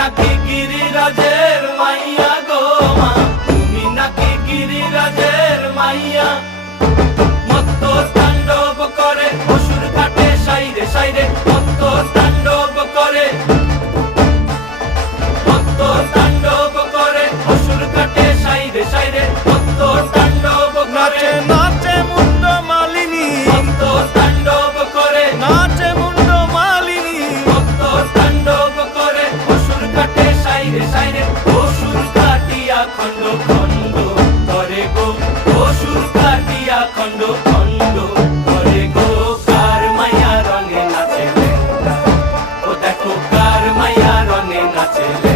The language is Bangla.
নাকি গিরিরাজের মাইয়া গো মা, তুমি নাকি গিরিরাজের মাইয়া। মত্ত তাণ্ডব করে অসুর কাটে সাইরে সাইরে, মত্ত তাণ্ডব করে, মত্ত তাণ্ডব করে অসুর কাটে সাইরে সাইরে, মত্ত তাণ্ডব করে। নাচে মুন্ড মালিনী, মত্ত তাণ্ডব করে, নাচে মুন্ড মালিনী, মত্ত তাণ্ডব করে অসুর কাটে সাইরে সাইরে, অসুর কাটিয়া খণ্ড খণ্ড করে গো, অসুর কাটিয়া খণ্ড খণ্ড করে গো। কার মায়া রঙে নাচে লেঙ্গা, ও দেখো কার মায়া রঙে নাচে লেঙ্গা।